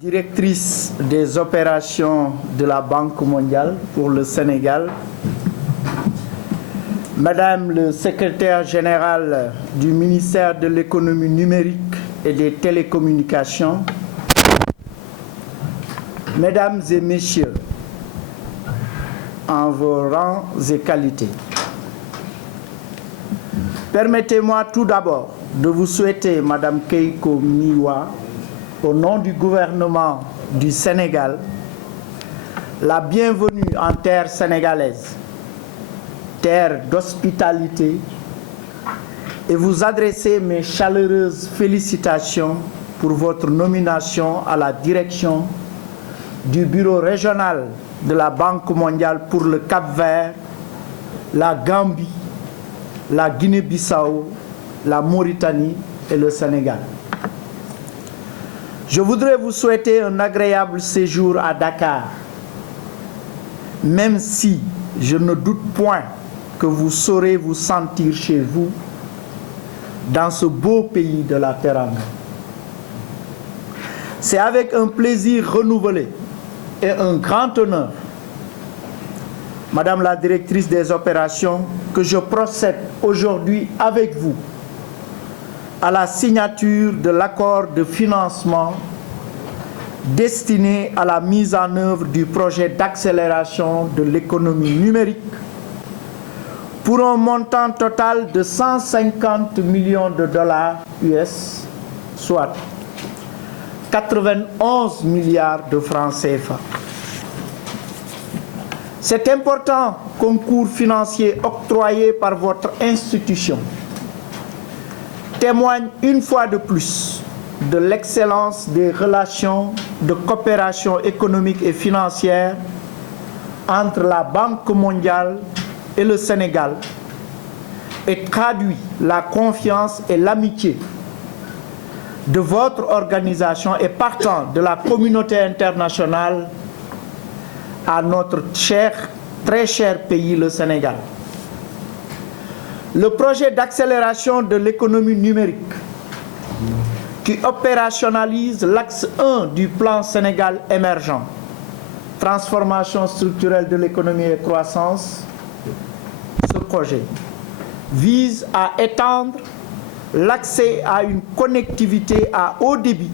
Directrice des opérations de la Banque mondiale pour le Sénégal, Madame le secrétaire général du ministère de l'économie numérique et des télécommunications, Mesdames et Messieurs, en vos rangs et qualités, permettez-moi tout d'abord de vous souhaiter, Madame Keiko Miwa, au nom du gouvernement du Sénégal, la bienvenue en terre sénégalaise, terre d'hospitalité, et vous adresser mes chaleureuses félicitations pour votre nomination à la direction du bureau régional de la Banque mondiale pour le Cap-Vert, la Gambie, la Guinée-Bissau, la Mauritanie et le Sénégal. Je voudrais vous souhaiter un agréable séjour à Dakar, même si je ne doute point que vous saurez vous sentir chez vous dans ce beau pays de la Teranga. C'est avec un plaisir renouvelé et un grand honneur, Madame la directrice des opérations, que je procède aujourd'hui avec vous à la signature de l'accord de financement destiné à la mise en œuvre du projet d'accélération de l'économie numérique pour un montant total de 150 millions de dollars US, soit 91 milliards de francs CFA. Cet important concours financier octroyé par votre institution témoigne une fois de plus de l'excellence des relations de coopération économique et financière entre la Banque mondiale et le Sénégal et traduit la confiance et l'amitié de votre organisation et partant de la communauté internationale à notre très cher pays, le Sénégal. Le projet d'accélération de l'économie numérique qui opérationnalise l'axe 1 du plan Sénégal émergent, transformation structurelle de l'économie et croissance, ce projet vise à étendre l'accès à une connectivité à haut débit,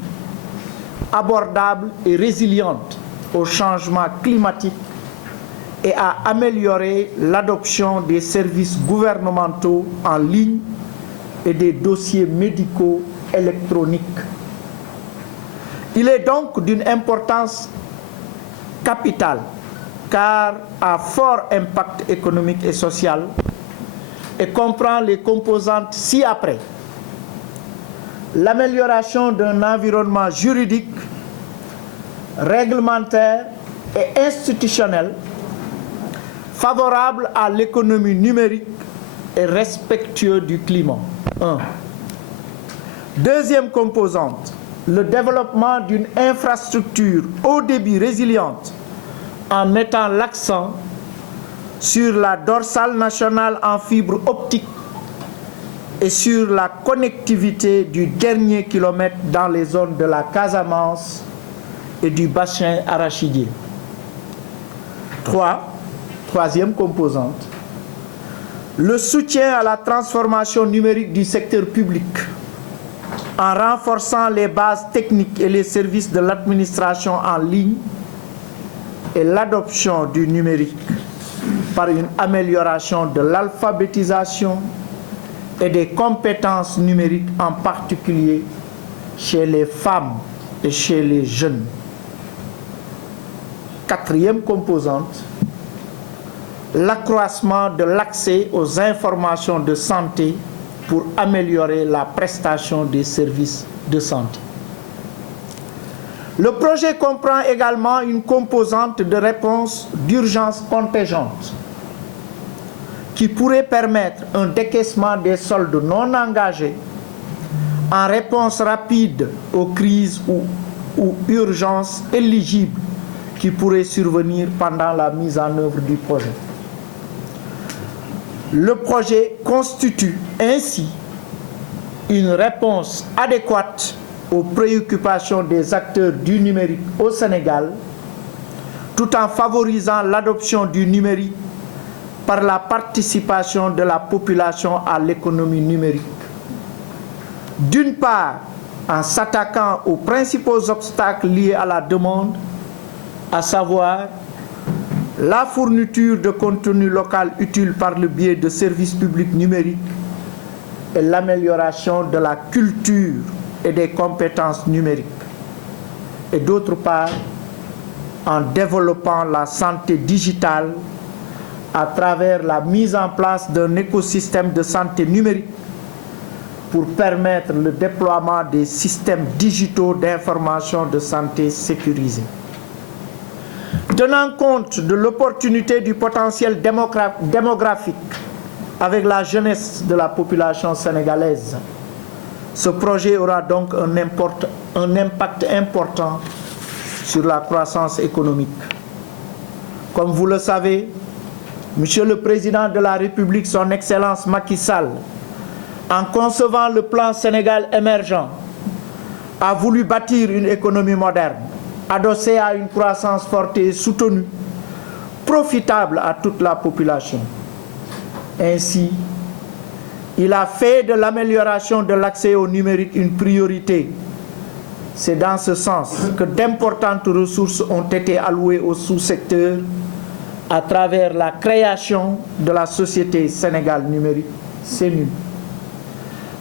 abordable et résiliente au changement climatique et à améliorer l'adoption des services gouvernementaux en ligne et des dossiers médicaux électroniques. Il est donc d'une importance capitale car à fort impact économique et social et comprend les composantes ci-après: l'amélioration d'un environnement juridique, réglementaire et institutionnel favorable à l'économie numérique et respectueux du climat. 1. Deuxième composante, le développement d'une infrastructure haut débit résiliente en mettant l'accent sur la dorsale nationale en fibre optique et sur la connectivité du dernier kilomètre dans les zones de la Casamance et du bassin arachidier. 3. Troisième composante, le soutien à la transformation numérique du secteur public en renforçant les bases techniques et les services de l'administration en ligne et l'adoption du numérique par une amélioration de l'alphabétisation et des compétences numériques, en particulier chez les femmes et chez les jeunes. Quatrième composante, l'accroissement de l'accès aux informations de santé pour améliorer la prestation des services de santé. Le projet comprend également une composante de réponse d'urgence contingente qui pourrait permettre un décaissement des soldes non engagés en réponse rapide aux crises ou urgences éligibles qui pourraient survenir pendant la mise en œuvre du projet. Le projet constitue ainsi une réponse adéquate aux préoccupations des acteurs du numérique au Sénégal, tout en favorisant l'adoption du numérique par la participation de la population à l'économie numérique. D'une part, en s'attaquant aux principaux obstacles liés à la demande, à savoir la fourniture de contenu local utile par le biais de services publics numériques et l'amélioration de la culture et des compétences numériques. Et d'autre part, en développant la santé digitale à travers la mise en place d'un écosystème de santé numérique pour permettre le déploiement des systèmes digitaux d'information de santé sécurisés. Tenant compte de l'opportunité du potentiel démographique avec la jeunesse de la population sénégalaise, ce projet aura donc un impact important sur la croissance économique. Comme vous le savez, Monsieur le Président de la République, son Excellence Macky Sall, en concevant le plan Sénégal émergent, a voulu bâtir une économie moderne, adossée à une croissance forte et soutenue, profitable à toute la population. Ainsi, il a fait de l'amélioration de l'accès au numérique une priorité. C'est dans ce sens que d'importantes ressources ont été allouées au sous-secteur à travers la création de la Société Sénégal Numérique, SENU,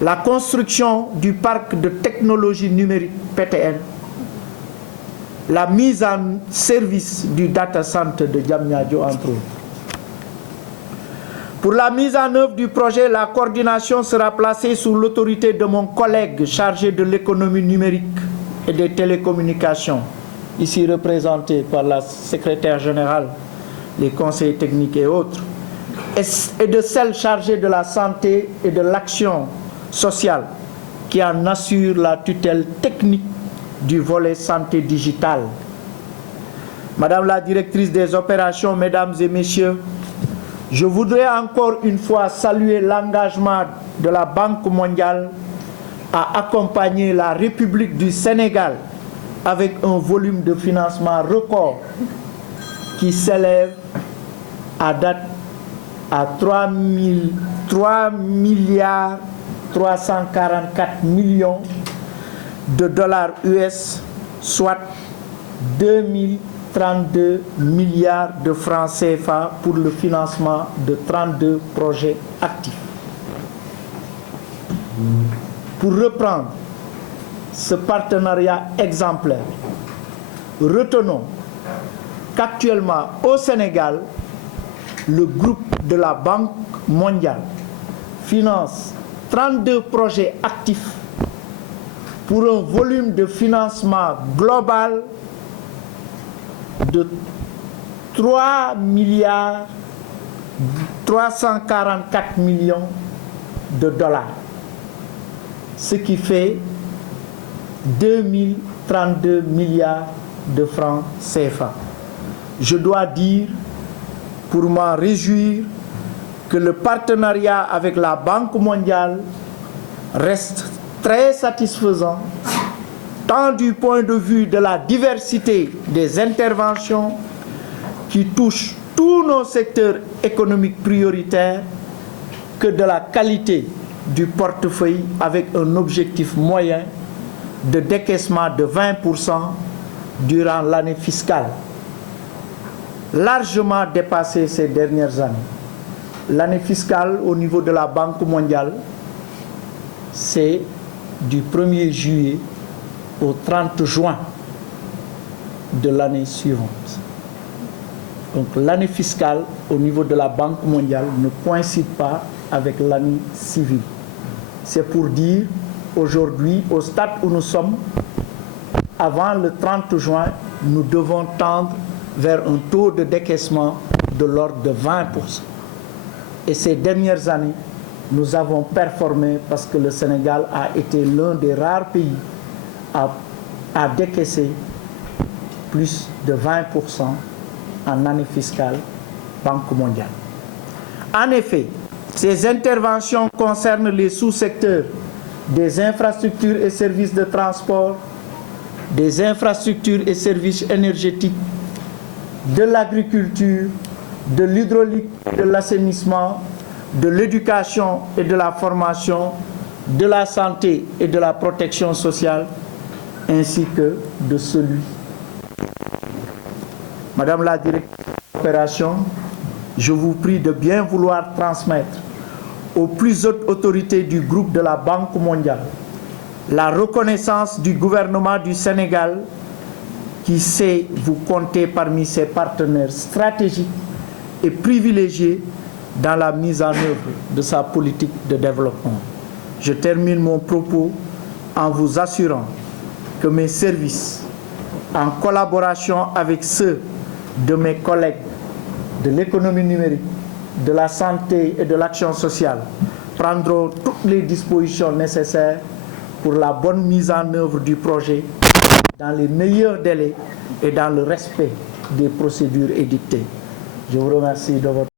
la construction du parc de technologie numérique, PTN, la mise en service du data center de Diamniadio, entre autres. Pour la mise en œuvre du projet, la coordination sera placée sous l'autorité de mon collègue chargé de l'économie numérique et des télécommunications, ici représenté par la secrétaire générale, les conseillers techniques et autres, et de celle chargée de la santé et de l'action sociale, qui en assure la tutelle technique du volet santé digitale. Madame la directrice des opérations, mesdames et messieurs, je voudrais encore une fois saluer l'engagement de la Banque mondiale à accompagner la République du Sénégal avec un volume de financement record qui s'élève à date à 3 milliards 344 millions de dollars US, soit 2032 milliards de francs CFA pour le financement de 32 projets actifs. Pour reprendre ce partenariat exemplaire, retenons qu'actuellement au Sénégal, le groupe de la Banque mondiale finance 32 projets actifs pour un volume de financement global de 3 milliards 344 millions de dollars, ce qui fait 2032 milliards de francs CFA. Je dois dire, pour m'en réjouir, que le partenariat avec la Banque mondiale reste très satisfaisant, tant du point de vue de la diversité des interventions qui touchent tous nos secteurs économiques prioritaires que de la qualité du portefeuille avec un objectif moyen de décaissement de 20% durant l'année fiscale, largement dépassé ces dernières années. L'année fiscale au niveau de la Banque mondiale, c'est du 1er juillet au 30 juin de l'année suivante. Donc l'année fiscale au niveau de la Banque mondiale ne coïncide pas avec l'année civile. C'est pour dire, aujourd'hui, au stade où nous sommes, avant le 30 juin, nous devons tendre vers un taux de décaissement de l'ordre de 20%. Et ces dernières années, nous avons performé parce que le Sénégal a été l'un des rares pays à décaisser plus de 20% en année fiscale Banque mondiale. En effet, ces interventions concernent les sous-secteurs des infrastructures et services de transport, des infrastructures et services énergétiques, de l'agriculture, de l'hydraulique, de l'assainissement, de l'éducation et de la formation, de la santé et de la protection sociale, ainsi que de celui. Madame la directrice d'opération, je vous prie de bien vouloir transmettre aux plus hautes autorités du groupe de la Banque mondiale la reconnaissance du gouvernement du Sénégal qui sait vous compter parmi ses partenaires stratégiques et privilégiés dans la mise en œuvre de sa politique de développement. Je termine mon propos en vous assurant que mes services, en collaboration avec ceux de mes collègues de l'économie numérique, de la santé et de l'action sociale, prendront toutes les dispositions nécessaires pour la bonne mise en œuvre du projet dans les meilleurs délais et dans le respect des procédures édictées. Je vous remercie de votre